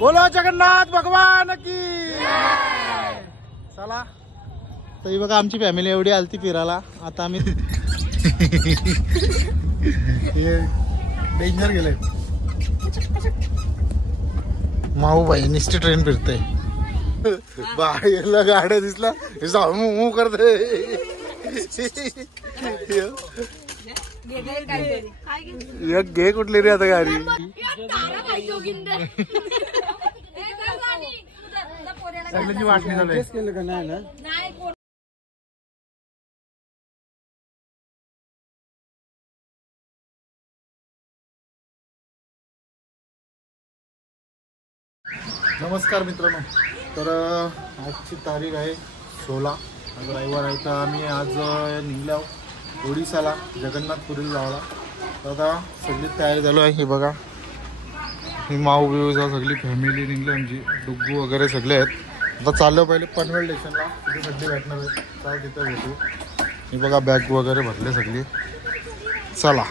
बोलो जगन्नाथ भगवान की। चला तरी बघा आमची फॅमिली एवढी आलती फिरायला. आता आम्ही डेंजर गेले. माऊ भाई नुसती ट्रेन फिरते. बाहेरला गाड्या दिसला मू करते. घे कुठली रे आता गाडी. सगळ्यांची वाटणी झाली. नमस्कार मित्रांनो. तर आजची तारीख आहे 16. रविवार आहे. तर आम्ही आज निघलो ओडिसाला जगन्नाथपुरीला जायला. तर आता सगळी तयारी चालू आहे. हे बघा ही माऊ बिऊचा सगळी फॅमिली निघली आमची. डुग्गू वगैरे सगळे आहेत. आता चाललो पहिले पनवेल स्टेशनला. तिथे सगळी भेटणार आहेत. चाल तिथे भेटू. हे बघा बॅग वगैरे भरले सगळी. चला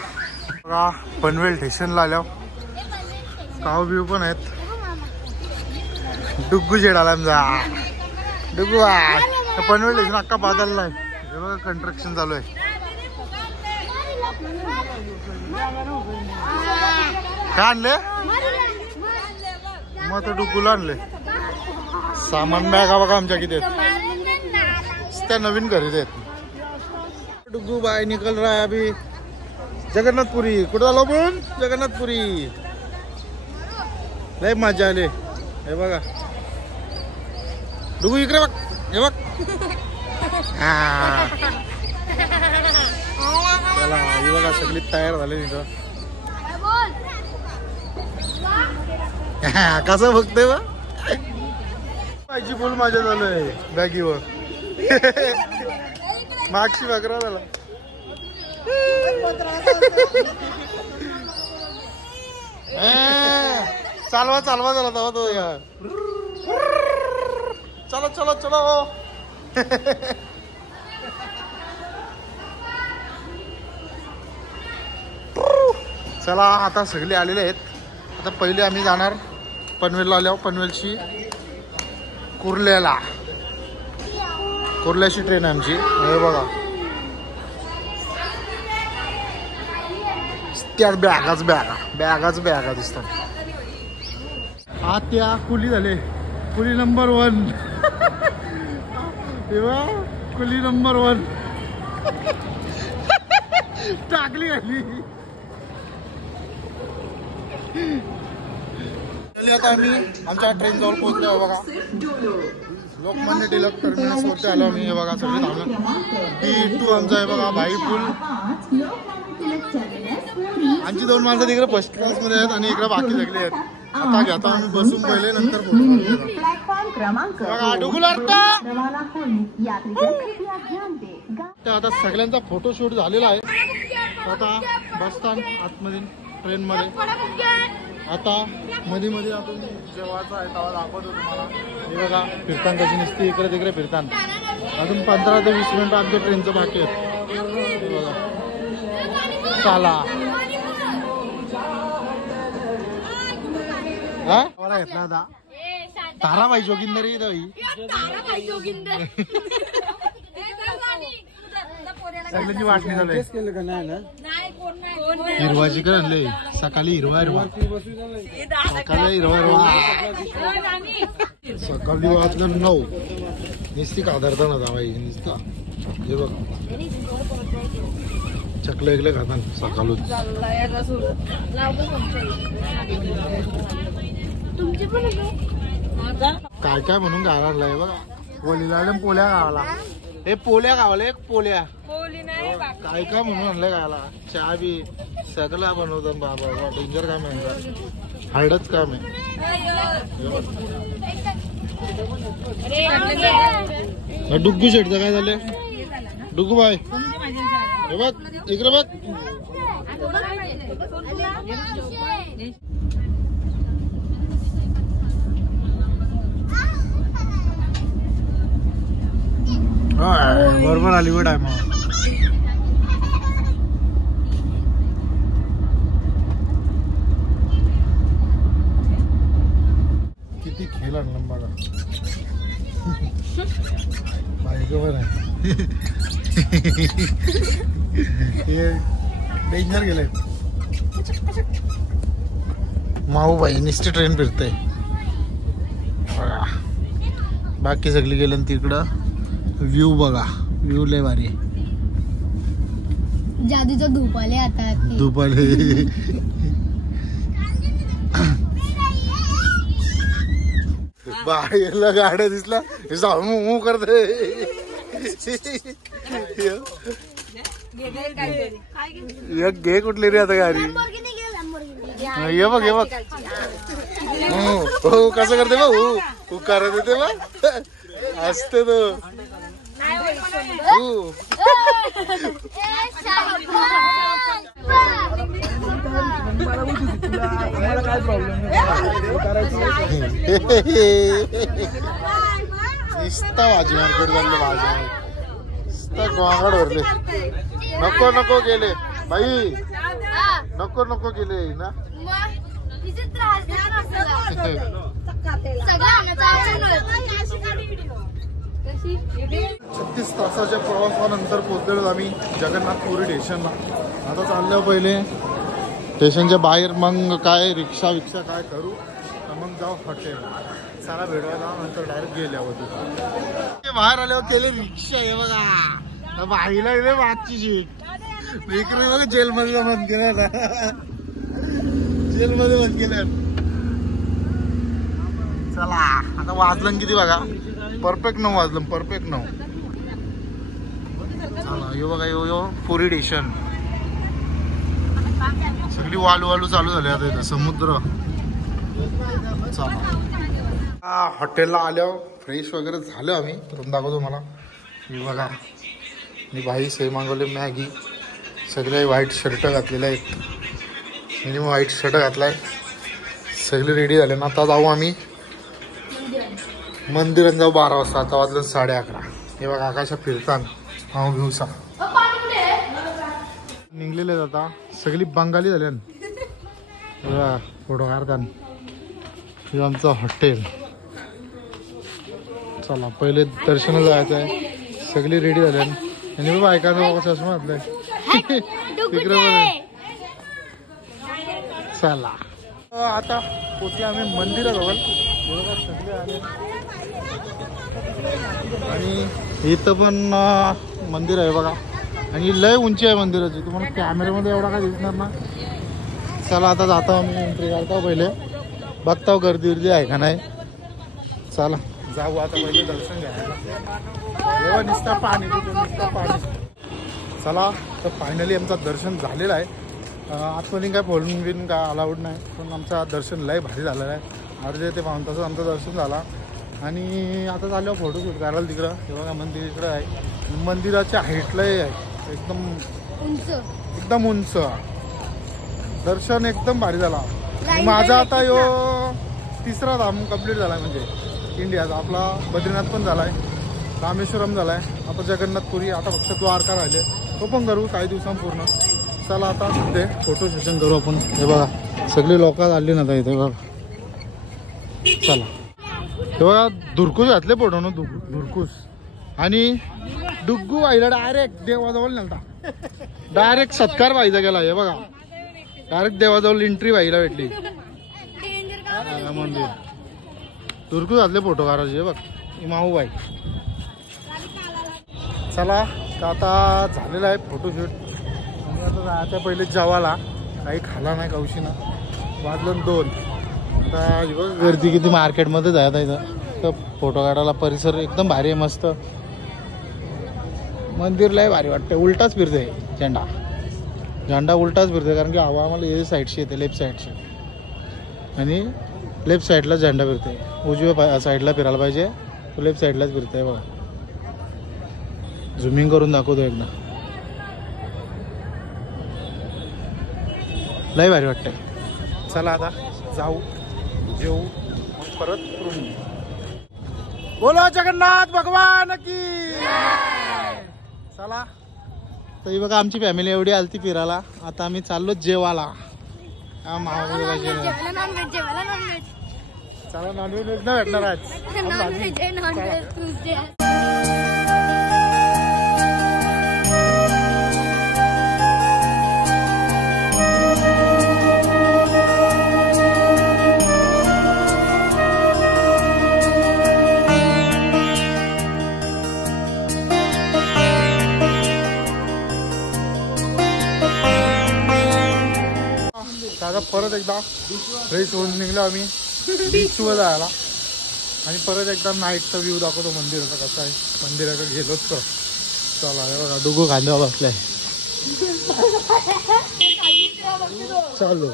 बघा पनवेल स्टेशनला आल्यावर काव बिऊ पण आहेत. डुग्गू जेडाला जा डुग्गू पनवेल स्टेशन अख्खा बदलला आहे. हे बघा कंस्ट्रक्शन चालू आहे. काय आणले मग तर डुग्गूला आणले. सामान बॅगा बघा आमच्या किती आहेत. त्या नवीन खरेदी आहेत. डुग्गू बाय निकल रहा है अभी जगन्नाथपुरी. कुठं झालो पण जगन्नाथपुरी. लय मजा आली. हे बघा डुग्गू इकडे बघ. हे बघ चला हे बघा सगळी तयार झाले तिथं. कसं बघतोय बा माझी फुल मजा चालू आहे बॅगीवर. मागशी बकरा झाला. चालवा चालवा झाला तेव्हा तो यार. चलो चलो चलो. चला आता सगळे आलेले आहेत. आता पहिले आम्ही जाणार पनवेलला. आल्यावर पनवेलची कुर्ल्याची ट्रेन आहे आमची. हे बघा त्या बॅगा दिसतात. त्या कुली झाले. कुली नंबर 1. तेव्हा कुली नंबर 1 टाकली खाली. आता आम्ही आमच्या ट्रेन जवळ पोहोचलो. बघा लोकमान्य टिळक टर्मिनस वरती आलो आम्ही. हे बघा सगळे थांबलं. D2 आमचा आहे बघा भाई पूल. आमची 2 माणसं तिकडे फर्स्ट क्लास मध्ये आहेत आणि इकडे बाकी सगळे आहेत. आता घेतो आम्ही बसून पहिले नंतर आता सगळ्यांचा फोटोशूट झालेला आहे. आता बसतान आतमध्ये ट्रेन मध्ये. आता मध्ये मध्ये आपण जेवायचं आहे तेव्हा दाखवतो तुम्हाला. हे बघा फिरतान कशी नसते इकडे तिकडे फिरतान. अजून 15 ते 20 मिनिटं आमच्या ट्रेनचं बाकी आहे. हे बघा चला हा घेतला आता ताराबाई जोगिंदर. सगळ्यांची वाटणी झाली. हिरवा चिकन आणले सकाळी. हिरवा सकाळी वाजलं 9. निस्ती कादरता ना बाई निसता. हे बघ चकले एकले खातात सकाळूच. काय काय म्हणून गाळा आणलाय बघा. पोलीला आले पोल्या गावाला. हे पोल्या गावाला एक पोल्या काय काय म्हणून आणलंय गावाला. चहा बी सगळं बनवतात. बाबा डेंजर काम आहे. हार्डच काम आहे. डुग्गू शेटचं काय झालंय. डुग्गू बाय हे बघ इकडे बघ. बरोबर आली व टायमा. बघा बायको पण आहे. हे डेंजर गेले. माऊ बाई नुसती ट्रेन फिरते. बाकी सगळी गेलं तिकडं. व्ह्यू बघा, व्ह्यू लय भारी. जादूचा धूप आले आता. धूप आले. बाहेरला गाड्या दिसला मू करते. एक घे कुठली रे आता गाडी. ये बघ ये बघ. हो कसं करते बघ. हो करत येते बघ. असते तो. नुसता भाजी मार्केट झालं. भाजी नुसता गोंगाड भरले. नको नको गेले बाई. नको नको गेले ना. 36 तासाच्या प्रवासानंतर पोहोचलेलो आम्ही जगन्नाथपुरी स्टेशनला. आता चाललो पहिले स्टेशनच्या बाहेर. मग काय रिक्षा विक्षा काय करू मग जाऊ हॉटेल. चला भेटवायला नंतर डायरेक्ट गेल्यावर बाहेर आल्यावर केले रिक्षा. हे बघा बाईला गेले मागची सीट. इकडे बघा जेलमध्ये बंद केलं. जेलमध्ये बंद केलं. चला आता वाजलं किती बघा. परफेक्ट 9 वाजलं. परफेक्ट 9. चला यो बघा यो पुरी स्टेशन. सगळी वालू वालू चालू झाली आता इथं. समुद्र. चला हॉटेलला आल्यावर फ्रेश वगैरे झालं आम्ही. रूम दाखवतो मला. हे बघा मी भाई सोय मागवले मॅगी. सगळे व्हाईट शर्ट घातलेले आहेत. मी व्हाईट शर्ट घातलाय. सगळे रेडी झाले ना. आता जाऊ आम्ही मंदिरात जाऊ 12 वाजता. आता वाजलं 11:30. हे बघा आकाशात फिरतात दिवसा निघलेले आता. सगळी बंगाली झाले. फोटो काढतात. हे आमचं हॉटेल. चला पहिले दर्शनाला जायचं आहे. सगळी रेडी झाले. आणि बाबा ऐकायचं बाबा चष्मा घातलाय तिकडे. चला आता पोचले आम्ही मंदिराजवळ. सगळे आले आणि इथं पण मंदिर आहे बघा. आणि लय उंची आहे मंदिराची. तुम्हाला कॅमेऱ्यामध्ये एवढा काय दिसणार ना. चला आता जातो आम्ही. एंट्री करतो पहिले. बघताव गर्दी वर्दी आहे का नाही. चला जाऊ आता पहिले दर्शन घ्यायला. नुसतं पाणी नुसतं पाणी. चला तर फायनली आमचं दर्शन झालेलं आहे. आतमध्ये काय फोन बिन काय अलाउड नाही. पण आमचं दर्शन लय भारी झालेलं आहे. अर्धे ते 5 तासाचं आमचं दर्शन झाला. आणि आता चालल्यावर फोटोशूट करायला तिकडं. हे बघा मंदिर इकडं आहे. मंदिराच्या हाईटला आहे. एकदम उंच. दर्शन एकदम भारी झाला. माझा आता यो 3रा धाम कंप्लीट झालाय म्हणजे इंडियाचा. आपला बद्रीनाथ पण झालाय. रामेश्वरम झालाय. आता जगन्नाथपुरी. आता फक्त द्वारका राहिले. तो पण करू काही दिवसांपूर्ण. चला आता सध्या फोटो सेशन करू आपण. हे बघा सगळी लोक आली ना इथे बघा. चला हे बघा धुरकूस घातले फोटो ना. धुरकूस आणि डुग्गू व्हायला डायरेक्ट देवाजवळ नव्हता. डायरेक्ट सत्कार व्हायचा गेला. हे बघा डायरेक्ट देवाजवळ एंट्री व्हायला भेटली. मंदिर धुरकूस घातले फोटो काढायचे बघ. माऊ बाई. चला आता झालेला आहे फोटोशूट. आणि आता जायचं पहिले जेवायला. काही खाला नाही कौशीना. वाजलं 2. आता गर्दी किती मार्केटमध्ये जायचं इथं. तर फोटो काढायला परिसर एकदम भारी आहे. मस्त मंदिरलाही भारी वाटतं. उलटाच फिरते झेंडा उलटाच फिरते. कारण की हवा आम्हाला या साईडची येते लेफ्ट साईडची. आणि लेफ्ट साईडला झेंडा फिरते. उजव्या साईडला फिरायला पाहिजे. तो लेफ्ट साईडलाच फिरते बघा. झुमिंग करून दाखवतो एकदा. लय भारी वाटतंय. चला आता जाऊ जेऊ परत रूम. बोलो जगन्नाथ भगवान की. चला तर बघा आमची फॅमिली एवढी आलती फिरायला. आता आम्ही चाललो जेवायला. चला नॉनव्हेज नाही भेटणार आज. आता परत एकदा फ्रेश होऊन निघलो आम्ही बीचवर जायला आणि परत एकदा नाईटचा व्ह्यू दाखवतो मंदिराचा कसा आहे. मंदिराकडे गेलोच तर चला बघा डुगू खांद्यावर बसलाय. चालू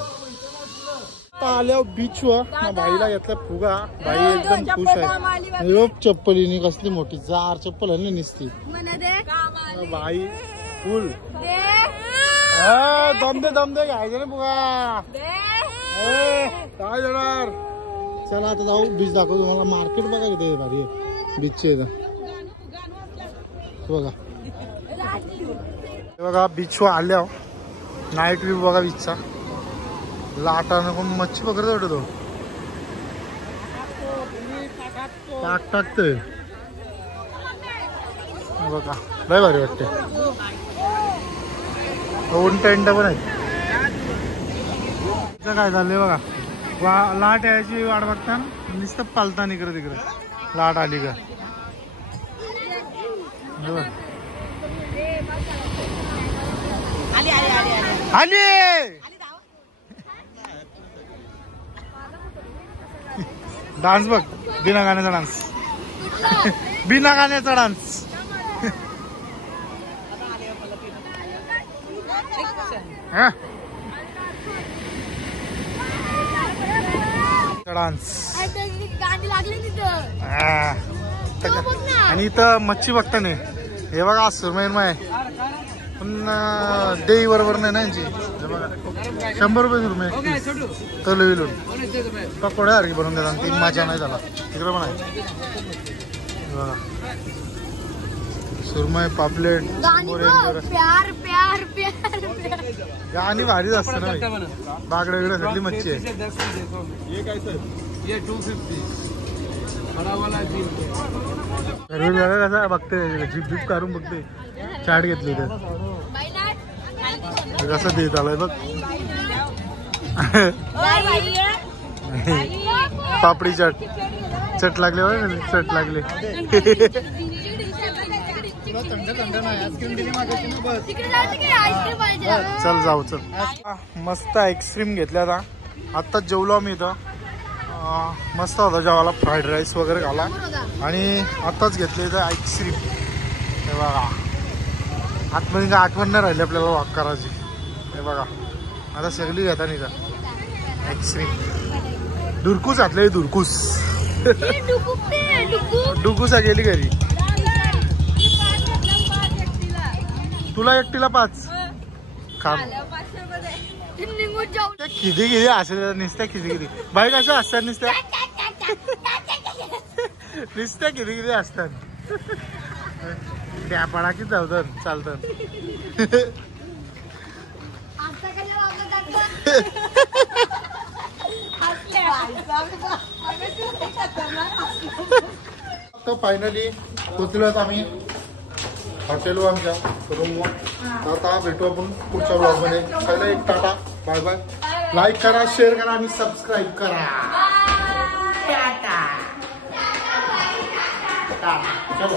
आल्यावर बीचवर बाईला घेतला फुगा. बाई एकदम खुश आहे. लोक चप्पलीनी कसली मोठी जार चप्पल आहे ना निसती बाई फुल. दमदे घ्यायचे ना फुगा काय देणार. चला आता जाऊ बीच दाखवतो तुम्हाला. मार्केट बघा किती भारी बीचचे बघा. बघा बीचवर आल्यावर नाईट व्ह्यू बघा बीचचा. लाटानं कोण मच्छी पकडत वाटत तो टाक टाकतोय बघा लय भारी वाटते. उंट पण आहेत. काय झालंय बघा लाट यायची वाट बघता नुसतं पालता इकडे तिकडे. लाट आली का आली डान्स बघ. बिना गाण्याचा डान्स बिना गाण्याचा डान्स. डान्स आणि इथं मच्छी बघता नाही. हे बघा सुरमई पण देई बरोबर नाही ना यांची. 100 रुपये सुरमई तल विलून पकोड्यासारखी बनवून देतात. 3 माझ्या नाही झाला तिकडे पण आहे बघा सुरमई पापलेट. गाणी भारीच असतं ना. बागड्या बिगड्या सगळी मच्छी आहे. कसा बघते जीप जीप काढून बघते. चाट घेतली तर कसं देत आलाय बघ. पापडी चाट चट लागले बघ चट लागले. चल जाऊ चल. मस्त आईस्क्रीम घेतल्या आता. आत्ताच जेवलो आम्ही इथं. मस्त होता जेवायला. फ्राईड राईस वगैरे खाला आणि आत्ताच घेतले इथं आईस्क्रीम. हे बघा आतमध्ये काय आठवण नाही राहिली आपल्याला वॉक करायची. हे बघा आता सगळी घेता नाही का आईस्क्रीम. दुरकूस घातले दुरकूस. डुकूसा गेली घरी. तुला एकटीला 5 खा. किती किती असेल नुसत्या किती किती बाई कसं असतात नुसत्या नुसत्या किती किती असतात. त्या पडा की धावतात चालतात. तर फायनली पोचलोत आम्ही हॉटेलवर आमच्या रूमवर. आता भेटू आपण पुढच्या ब्लॉगमध्ये. पहिला एक टाटा बाय बाय. लाईक करा शेअर करा आणि सबस्क्राईब करा. टाटा चलो.